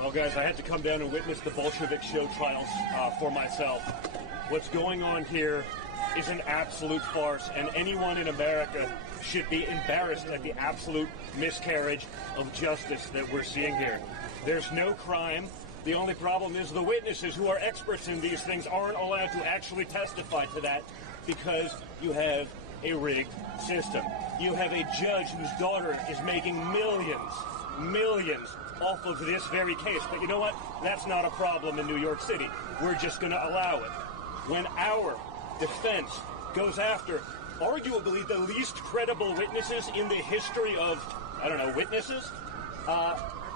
Well, guys, I had to come down and witness the Bolshevik show trials for myself. What's going on here is an absolute farce, and anyone in America should be embarrassed at the absolute miscarriage of justice that we're seeing here. There's no crime. The only problem is the witnesses who are experts in these things aren't allowed to actually testify to that because you have a rigged system. You have a judge whose daughter is making millions off of this very case. But you know what? That's not a problem in New York City. We're just going to allow it. When our defense goes after arguably the least credible witnesses in the history of, witnesses,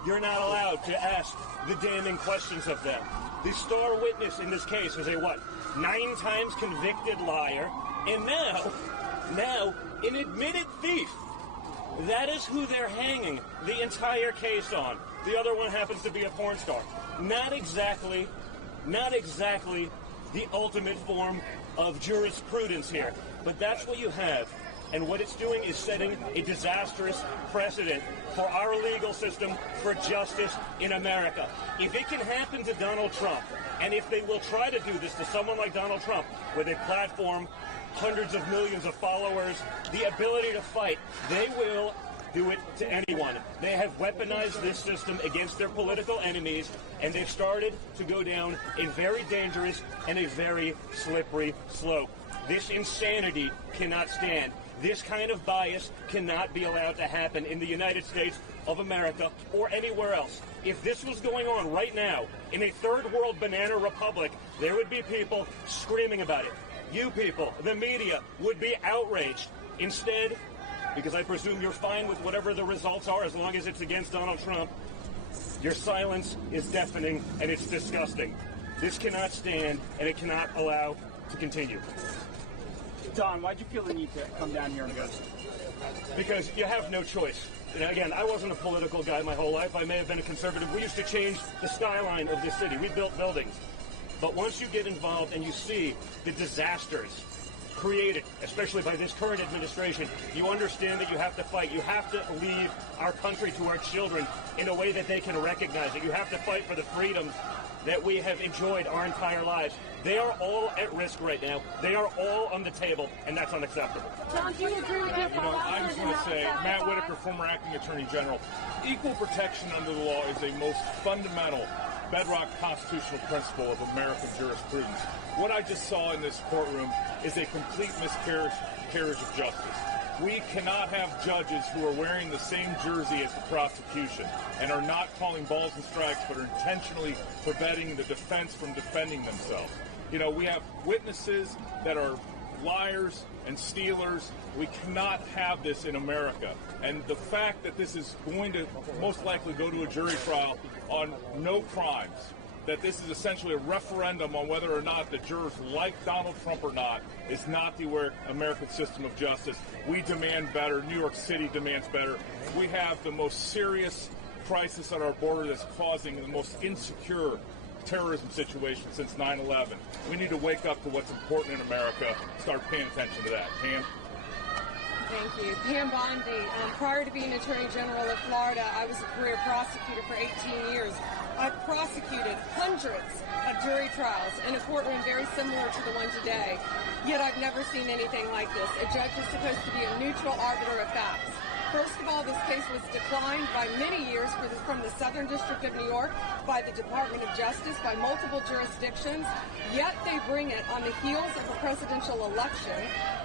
you're not allowed to ask the damning questions of them. The star witness in this case is a 9 times convicted liar, and now an admitted thief. That is who they're hanging the entire case on. The other one happens to be a porn star. Not exactly the ultimate form of jurisprudence here. But that's what you have. And what it's doing is setting a disastrous precedent for our legal system for justice in America. If it can happen to Donald Trump, and if they will try to do this to someone like Donald Trump with a platform, hundreds of millions of followers, the ability to fight, they will do it to anyone. They have weaponized this system against their political enemies, and they've started to go down a very dangerous and a very slippery slope. This insanity cannot stand. This kind of bias cannot be allowed to happen in the United States of America or anywhere else. If this was going on right now in a third world banana republic, there would be people screaming about it. You people, the media, would be outraged. Instead, because I presume you're fine with whatever the results are as long as it's against Donald Trump, your silence is deafening and it's disgusting. This cannot stand and it cannot allow to continue. Don, why'd you feel the need to come down here and go? Because you have no choice. And again, I wasn't a political guy my whole life. I may have been a conservative. We used to change the skyline of this city. We built buildings. But once you get involved and you see the disasters created, especially by this current administration, you understand that you have to fight. You have to leave our country to our children in a way that they can recognize it. You have to fight for the freedoms that we have enjoyed our entire lives. They are all at risk right now. They are all on the table, and that's unacceptable. John, do you agree with your I just want to say, Matt Whitaker, former acting attorney general, equal protection under the law is a most fundamental bedrock constitutional principle of American jurisprudence. What I just saw in this courtroom is a complete miscarriage of justice. We cannot have judges who are wearing the same jersey as the prosecution and are not calling balls and strikes, but are intentionally preventing the defense from defending themselves. We have witnesses that are liars and stealers. We cannot have this in America. And the fact that this is going to most likely go to a jury trial on no crimes, that this is essentially a referendum on whether or not the jurors like Donald Trump or not, is not the American system of justice. We demand better. New York City demands better. We have the most serious crisis at our border that's causing the most insecure terrorism situation since 9/11. We need to wake up to what's important in America, start paying attention to that. Pam? Thank you. Pam Bondi. Prior to being Attorney General of Florida, I was a career prosecutor for 18 years. I've prosecuted hundreds of jury trials in a courtroom very similar to the one today, yet I've never seen anything like this. A judge is supposed to be a neutral arbiter of facts. First of all, this case was declined by many years from the Southern District of New York, by the Department of Justice, by multiple jurisdictions, yet they bring it on the heels of a presidential election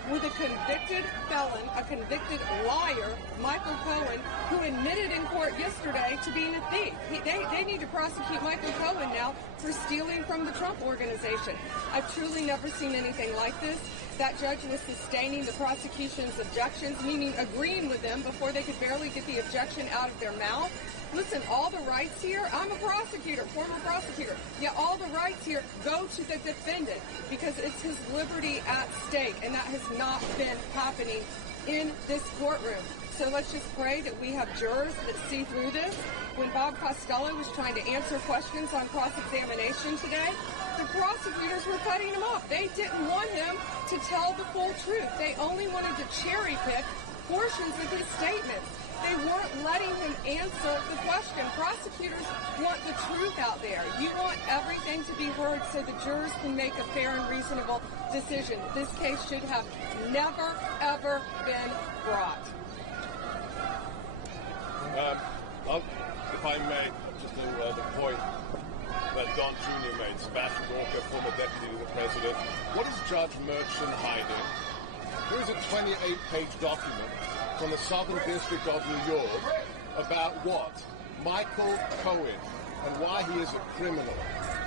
with a convicted felon, a convicted liar, Michael Cohen, who admitted in court yesterday to being a thief. They need to prosecute Michael Cohen now for stealing from the Trump organization. I've truly never seen anything like this. That judge was sustaining the prosecution's objections, meaning agreeing with them before they could barely get the objection out of their mouth. Listen, all the rights here, I'm a prosecutor, former prosecutor. Yeah, all the rights here go to the defendant because it's his liberty at stake, and that has not been happening in this courtroom. So let's just pray that we have jurors that see through this. When Bob Costello was trying to answer questions on cross-examination today, the prosecutors were cutting him off. They didn't want him to tell the full truth. They only wanted to cherry-pick portions of his statements. They weren't letting him answer the question. Prosecutors want the truth out there. You want everything to be heard so the jurors can make a fair and reasonable decision. This case should have never, ever been brought. If I may, just the point that Don Jr. made, Sebastian Gorka, former deputy to the president. What is Judge Merchant hiding? Here is a 28-page document from the Southern District of New York about what? Michael Cohen and why he is a criminal.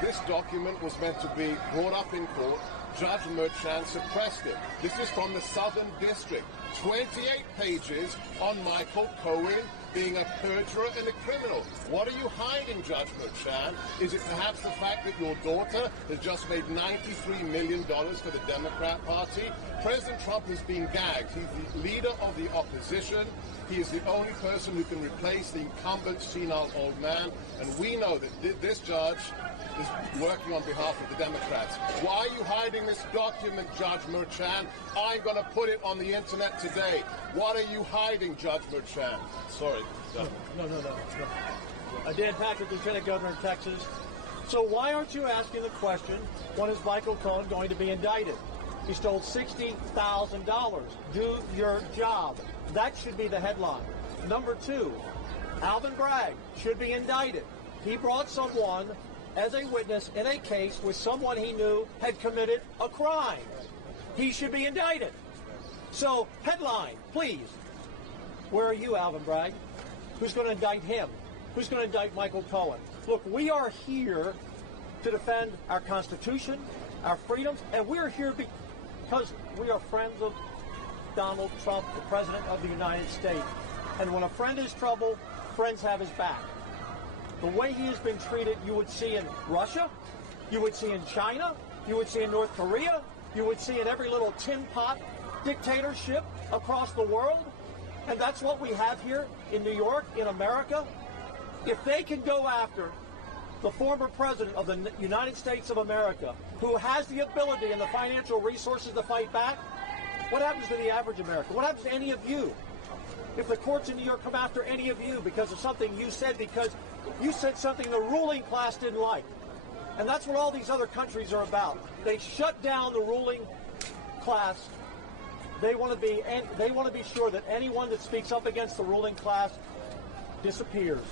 This document was meant to be brought up in court. Judge Merchant suppressed it. This is from the Southern District. 28 pages on Michael Cohen being a perjurer and a criminal. What are you hiding, Judge Merchant? Is it perhaps the fact that your daughter has just made $93 million for the Democrat Party? President Trump is being gagged. He's the leader of the opposition. He is the only person who can replace the incumbent senile old man. And we know that this judge is working on behalf of the Democrats. Why are you hiding this document, Judge Merchant? I'm going to put it on the internet today. What are you hiding, Judge Merchant? Sorry. No. Dan Patrick, Lieutenant Governor of Texas. So why aren't you asking the question, when is Michael Cohen going to be indicted? He stole $60,000. Do your job. That should be the headline. Number two, Alvin Bragg should be indicted. He brought someone as a witness in a case with someone he knew had committed a crime. He should be indicted. So, headline, please. Where are you, Alvin Bragg? Who's going to indict him? Who's going to indict Michael Cohen? Look, we are here to defend our Constitution, our freedoms, and we're here because we are friends of Donald Trump, the President of the United States. And when a friend is trouble, friends have his back. The way he has been treated, you would see in Russia, you would see in China, you would see in North Korea, you would see in every little tin pot dictatorship across the world. And that's what we have here in New York, in America. If they can go after the former president of the United States of America, who has the ability and the financial resources to fight back, what happens to the average American? What happens to any of you? If the courts in New York come after any of you because of something you said, because you said something the ruling class didn't like. And that's what all these other countries are about. They shut down the ruling class. They want to be sure that anyone that speaks up against the ruling class disappears.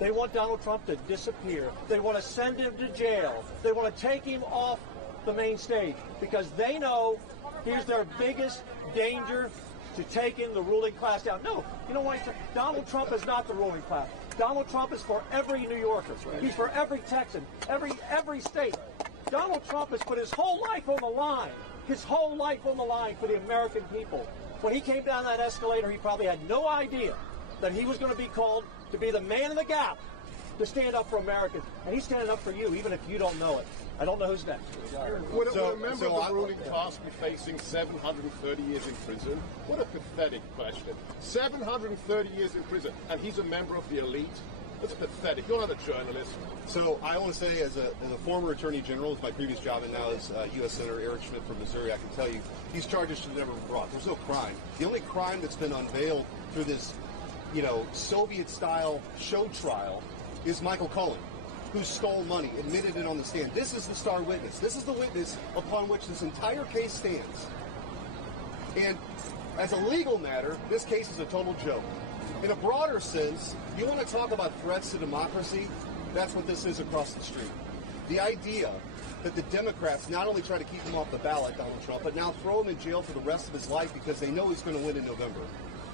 They want Donald Trump to disappear. They want to send him to jail. They want to take him off the main stage because they know here's their biggest danger to taking the ruling class down. No, you know what? Donald Trump is not the ruling class. Donald Trump is for every New Yorker. He's for every Texan, every state. Donald Trump has put his whole life on the line. His whole life on the line for the American people. When he came down that escalator, he probably had no idea that he was going to be called to be the man in the gap to stand up for Americans. And he's standing up for you, even if you don't know it. I don't know who's next. Would a member of the ruling class be facing 730 years in prison? What a pathetic question. 730 years in prison, and he's a member of the elite? That's pathetic. You're not a journalist. So I want to say, as a former attorney general, as my previous job, and now as U.S. Senator Eric Schmidt from Missouri, I can tell you these charges should have never been brought. There's no crime. The only crime that's been unveiled through this, Soviet-style show trial is Michael Cohen, who stole money, admitted it on the stand. This is the star witness. This is the witness upon which this entire case stands. And as a legal matter, this case is a total joke. In a broader sense, you want to talk about threats to democracy? That's what this is across the street. The idea that the Democrats not only try to keep him off the ballot, Donald Trump, but now throw him in jail for the rest of his life because they know he's going to win in November.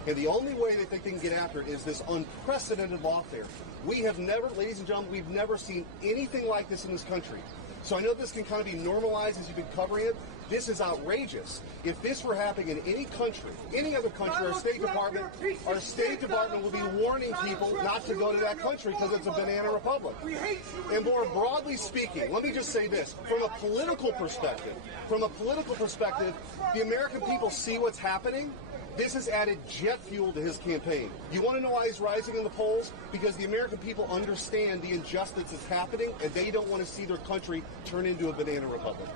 And the only way they think they can get after it is this unprecedented lawfare. We have never, ladies and gentlemen, we've never seen anything like this in this country. So I know this can kind of be normalized as you've been covering it. This is outrageous. If this were happening in any country, any other country, our State Department will be warning people not to go to that country because it's a banana republic. And more broadly speaking, let me just say this. From a political perspective, the American people see what's happening. This has added jet fuel to his campaign. You want to know why he's rising in the polls? Because the American people understand the injustice that's happening, and they don't want to see their country turn into a banana republic.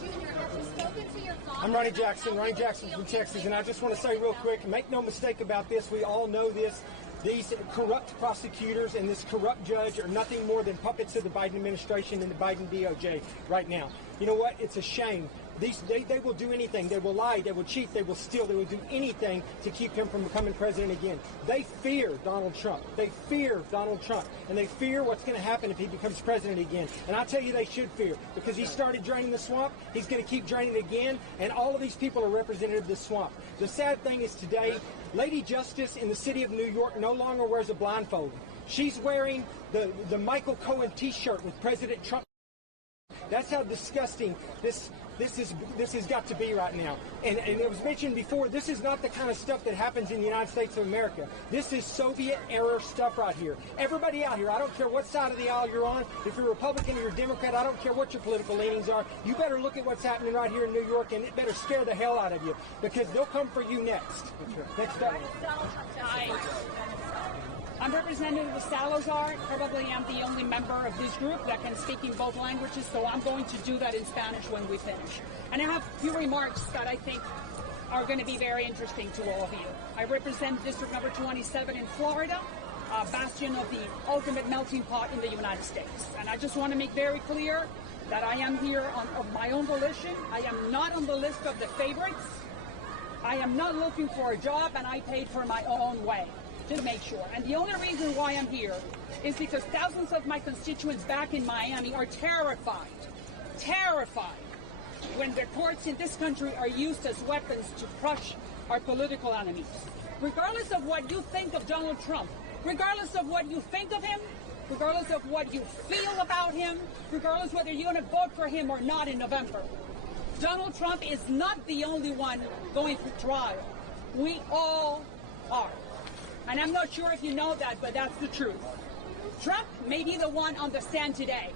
Jr., have you spoken to your father I'm Ronnie Jackson from Texas, and I just want to say real quick, make no mistake about this, we all know this. These corrupt prosecutors and this corrupt judge are nothing more than puppets of the Biden administration and the Biden DOJ right now. You know what? It's a shame. They will do anything. They will lie. They will cheat. They will steal. They will do anything to keep him from becoming president again. They fear Donald Trump. They fear Donald Trump. And they fear what's going to happen if he becomes president again. And I tell you, they should fear, because he started draining the swamp. He's going to keep draining it again. And all of these people are representative of the swamp. The sad thing is today, Lady Justice in the city of New York no longer wears a blindfold. She's wearing the Michael Cohen T-shirt with President Trump. That's how disgusting this has got to be right now. And it was mentioned before, this is not the kind of stuff that happens in the United States of America. This is Soviet-era stuff right here. Everybody out here, I don't care what side of the aisle you're on, if you're Republican or you're Democrat, I don't care what your political leanings are, you better look at what's happening right here in New York, and it better scare the hell out of you, because they'll come for you next. Next up. I'm Representative Salazar. Probably am the only member of this group that can speak in both languages, so I'm going to do that in Spanish when we finish. And I have a few remarks that I think are going to be very interesting to all of you. I represent District Number 27 in Florida, a bastion of the ultimate melting pot in the United States. And I just want to make very clear that I am here of my own volition. I am not on the list of the favorites. I am not looking for a job, and I paid for my own way. To make sure. And the only reason why I'm here is because thousands of my constituents back in Miami are terrified when the courts in this country are used as weapons to crush our political enemies. Regardless of what you think of Donald Trump, regardless of what you think of him, regardless of what you feel about him, regardless whether you're going to vote for him or not in November, Donald Trump is not the only one going through trial. We all are. And I'm not sure if you know that, but that's the truth. Trump may be the one on the stand today,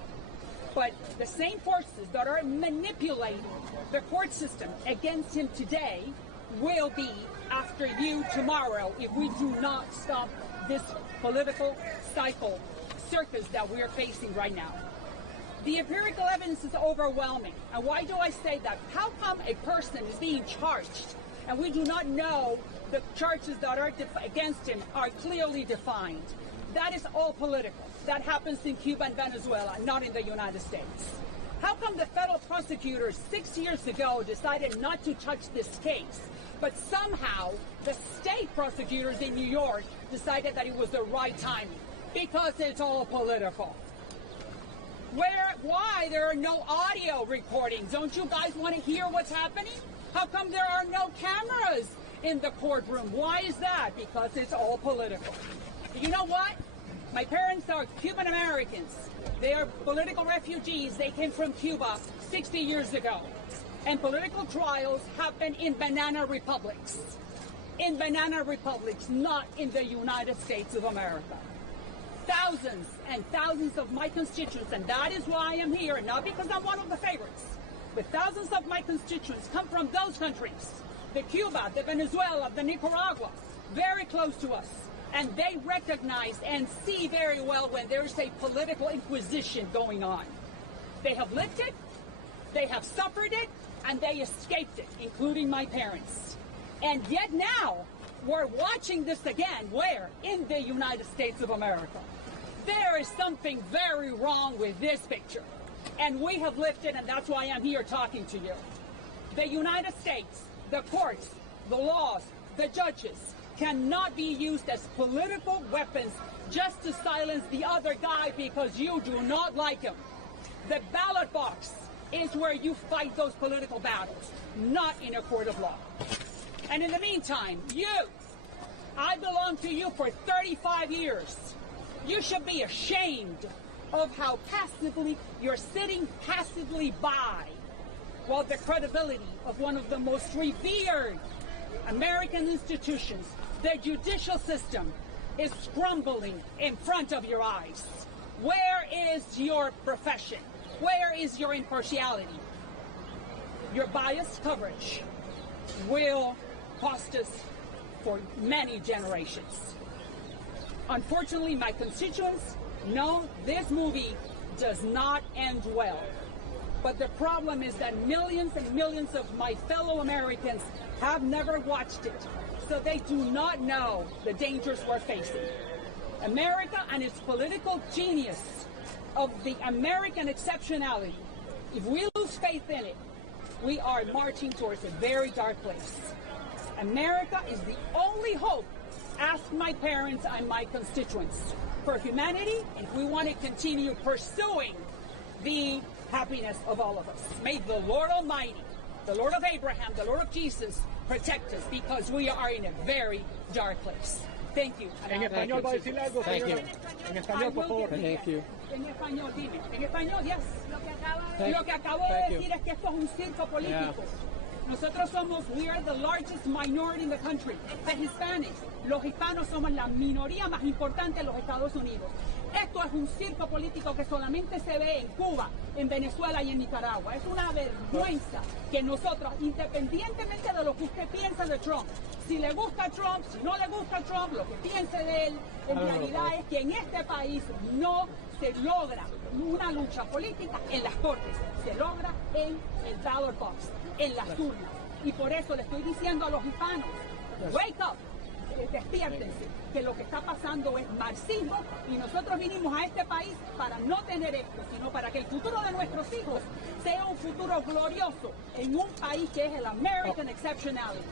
but the same forces that are manipulating the court system against him today will be after you tomorrow if we do not stop this political cycle circus that we are facing right now. The empirical evidence is overwhelming. And why do I say that? How come a person is being charged and we do not know the charges that are against him are clearly defined? That is all political. That happens in Cuba and Venezuela, not in the United States. How come the federal prosecutors 6 years ago decided not to touch this case, but somehow the state prosecutors in New York decided that it was the right timing? Because it's all political. Why there are no audio recordings? Don't you guys want to hear what's happening? How come there are no cameras in the courtroom? Why is that? Because it's all political. You know what? My parents are Cuban Americans. They are political refugees. They came from Cuba 60 years ago. And political trials happen in banana republics. In banana republics, not in the United States of America. Thousands and thousands of my constituents, and that is why I am here, not because I'm one of the favorites, but thousands of my constituents come from those countries, the Cuba, the Venezuela, the Nicaragua, very close to us. And they recognize and see very well when there's a political inquisition going on. They have lived it, they have suffered it, and they escaped it, including my parents. And yet now, we're watching this again. Where? In the United States of America. There is something very wrong with this picture. And we have lived it, and that's why I'm here talking to you. The United States, the courts, the laws, the judges cannot be used as political weapons just to silence the other guy because you do not like him. The ballot box is where you fight those political battles, not in a court of law. And in the meantime, I belong to you for 35 years. You should be ashamed of how passively you're sitting passively by while the credibility of one of the most revered American institutions, the judicial system, is crumbling in front of your eyes. Where is your profession? Where is your impartiality? Your biased coverage will cost us for many generations. Unfortunately, my constituents know this movie does not end well. But the problem is that millions and millions of my fellow Americans have never watched it. So they do not know the dangers we're facing. America and its political genius of the American exceptionality, if we lose faith in it, we are marching towards a very dark place. America is the only hope, ask my parents and my constituents, for humanity, if we want to continue pursuing the happiness of all of us. May the Lord Almighty, the Lord of Abraham, the Lord of Jesus, protect us, because we are in a very dark place. Thank you. En español va a decir algo, señor. En español, por favor. Thank you. En español, dime. En español, yes. Lo que acabo de decir es que esto es un circo político. Nosotros we are the largest minority in the country, the Hispanics. Los hispanos somos la minoría más importante en los Estados Unidos. Esto es un circo político que solamente se ve en Cuba, en Venezuela y en Nicaragua. Es una vergüenza que nosotros, independientemente de lo que usted piense de Trump, si le gusta Trump, si no le gusta Trump, lo que piense de él, en realidad es que en este país no se logra una lucha política en las cortes, se logra en el ballot box, en las urnas. Y por eso le estoy diciendo a los hispanos, wake up, despiértense, que lo que está pasando es marxismo, y nosotros vinimos a este país para no tener esto, sino para que el futuro de nuestros hijos sea un futuro glorioso en un país que es el American exceptionality.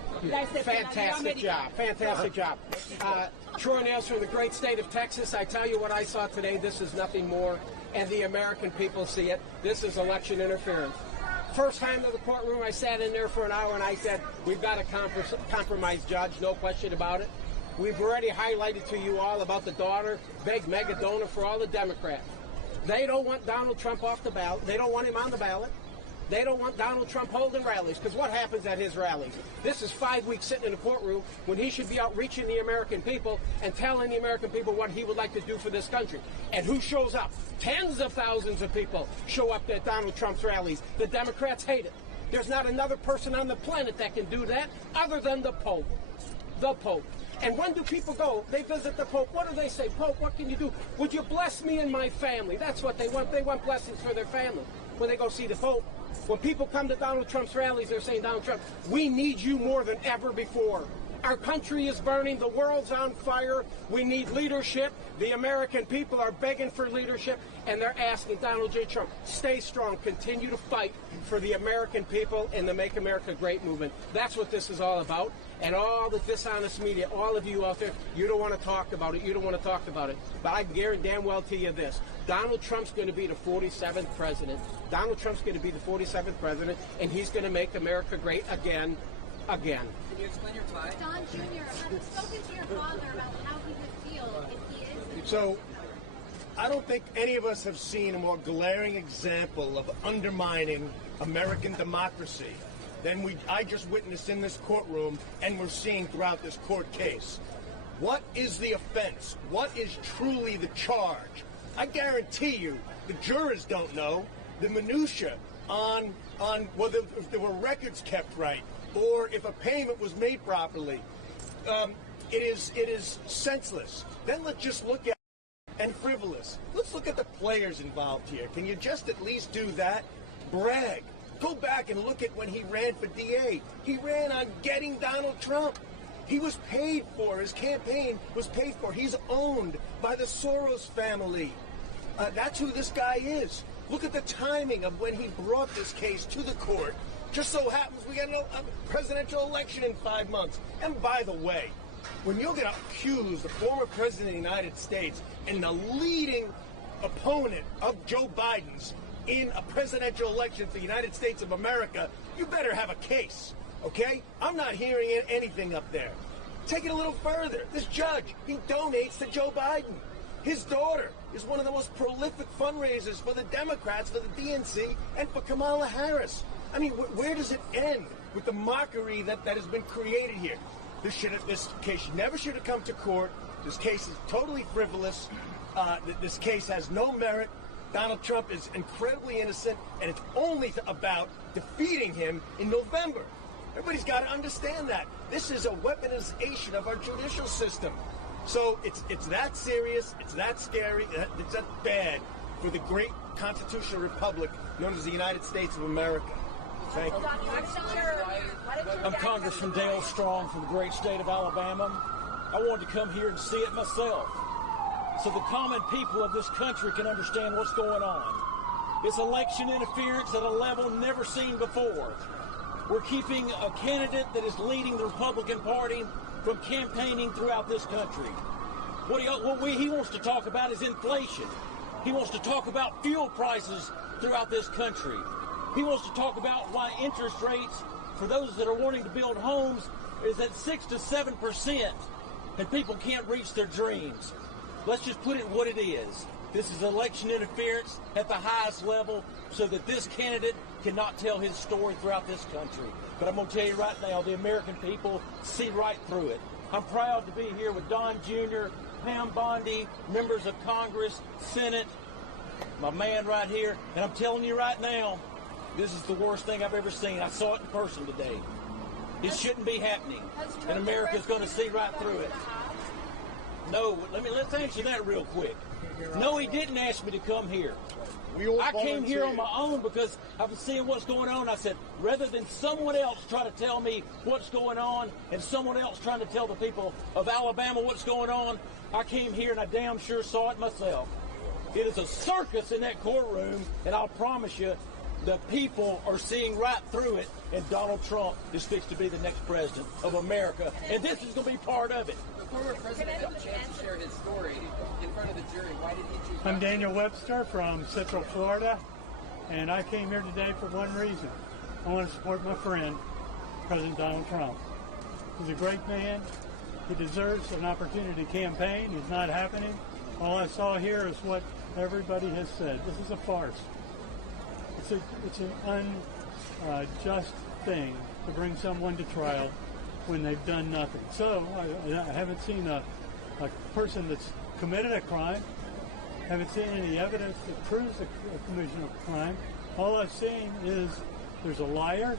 Fantastic job. Fantastic job. Troy Nails from the great state of Texas. I tell you what I saw today, this is nothing more, and the American people see it. This is election interference. First time to the courtroom, I sat in there for an hour and I said, we've got a compromised judge, no question about it. We've already highlighted to you all about the daughter, big mega donor for all the Democrats. They don't want Donald Trump off the ballot. They don't want him on the ballot. They don't want Donald Trump holding rallies, because what happens at his rallies? This is 5 weeks sitting in the courtroom when he should be out reaching the American people and telling the American people what he would like to do for this country. And who shows up? Tens of thousands of people show up at Donald Trump's rallies. The Democrats hate it. There's not another person on the planet that can do that other than the Pope. The Pope. And when do people go? They visit the Pope. What do they say? Pope, what can you do? Would you bless me and my family? That's what they want. They want blessings for their family when they go see the Pope. When people come to Donald Trump's rallies, they're saying, Donald Trump, we need you more than ever before. Our country is burning. The world's on fire. We need leadership. The American people are begging for leadership, and they're asking Donald J. Trump, stay strong, continue to fight for the American people and the Make America Great movement. That's what this is all about. And all the dishonest media, all of you out there, you don't want to talk about it. You don't want to talk about it. But I guarantee damn well to you this. Donald Trump's going to be the 47th president. Donald Trump's going to be the 47th president, and he's going to make America great again. Again. Can you explain your tie? Don Jr., have you spoken to your father about how he would feel if he is? So, I don't think any of us have seen a more glaring example of undermining American democracy than I just witnessed in this courtroom and we're seeing throughout this court case. What is the offense? What is truly the charge? I guarantee you the jurors don't know the minutia on whether if there were records kept right, or if a payment was made properly. It is senseless. Then let's just look at and frivolous. Let's look at the players involved here. Can you just at least do that? Brag. Go back and look at when he ran for DA. He ran on getting Donald Trump. He was paid for. His campaign was paid for. He's owned by the Soros family. That's who this guy is. Look at the timing of when he brought this case to the court. Just so happens we got a presidential election in 5 months. And by the way, when you're going to accuse the former president of the United States and the leading opponent of Joe Biden's in a presidential election for the United States of America, you better have a case, okay? I'm not hearing anything up there. Take it a little further. This judge, he donates to Joe Biden. His daughter is one of the most prolific fundraisers for the Democrats, for the DNC, and for Kamala Harris. I mean, where does it end with the mockery that has been created here? This case never should have come to court. This case is totally frivolous. This case has no merit. Donald Trump is incredibly innocent, and it's only about defeating him in November. Everybody's got to understand that. This is a weaponization of our judicial system. So it's that serious, it's that scary, it's that bad for the great constitutional republic known as the United States of America. Thank you. I'm Congressman Dale Strong from the great state of Alabama. I wanted to come here and see it myself so the common people of this country can understand what's going on. It's election interference at a level never seen before. We're keeping a candidate that is leading the Republican Party from campaigning throughout this country. What he wants to talk about is inflation. He wants to talk about fuel prices throughout this country. He wants to talk about why interest rates for those that are wanting to build homes is at 6 to 7%, and people can't reach their dreams. Let's just put it what it is. This is election interference at the highest level so that this candidate cannot tell his story throughout this country. But I'm going to tell you right now, the American people see right through it. I'm proud to be here with Don Jr., Pam Bondi, members of Congress, Senate, my man right here, and I'm telling you right now, this is the worst thing I've ever seen. I saw it in person today. It shouldn't be happening, and America's going to see right through it. No, let's answer that real quick. No, he didn't ask me to come here. I came here on my own because I was seeing what's going on. I said, rather than someone else try to tell me what's going on and someone else trying to tell the people of Alabama what's going on, I came here and I damn sure saw it myself. It is a circus in that courtroom, and I'll promise you, the people are seeing right through it, and Donald Trump is fixed to be the next president of America, and this is going to be part of it. The former president got the chance to share his story in front of the jury. Why did he choose? I'm Daniel Webster from Central Florida, and I came here today for one reason. I want to support my friend, President Donald Trump. He's a great man. He deserves an opportunity to campaign. It's not happening. All I saw here is what everybody has said. This is a farce. It's an unjust thing to bring someone to trial when they've done nothing. So I haven't seen a person that's committed a crime. Haven't seen any evidence that proves a commission of a crime. All I've seen is there's a liar,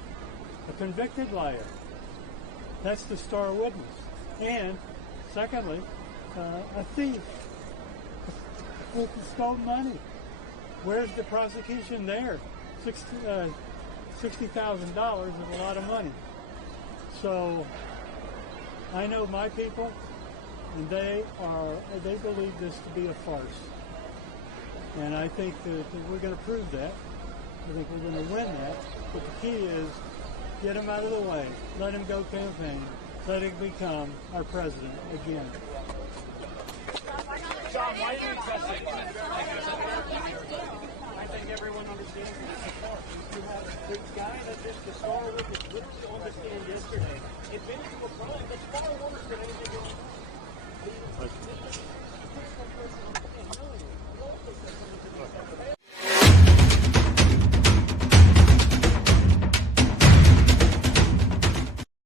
a convicted liar. That's the star witness. And secondly, a thief who stole money. Where's the prosecution there? $60,000 is a lot of money. So I know my people, and they believe this to be a farce. And I think that we're going to prove that. I think we're going to win that. But the key is get him out of the way. Let him go campaign. Let him become our president again. John, why are you testing? I think everyone understands this is a farce. You have the guy that just the star witness literally on the stand yesterday admitted to a crime. The star witness did anything wrong.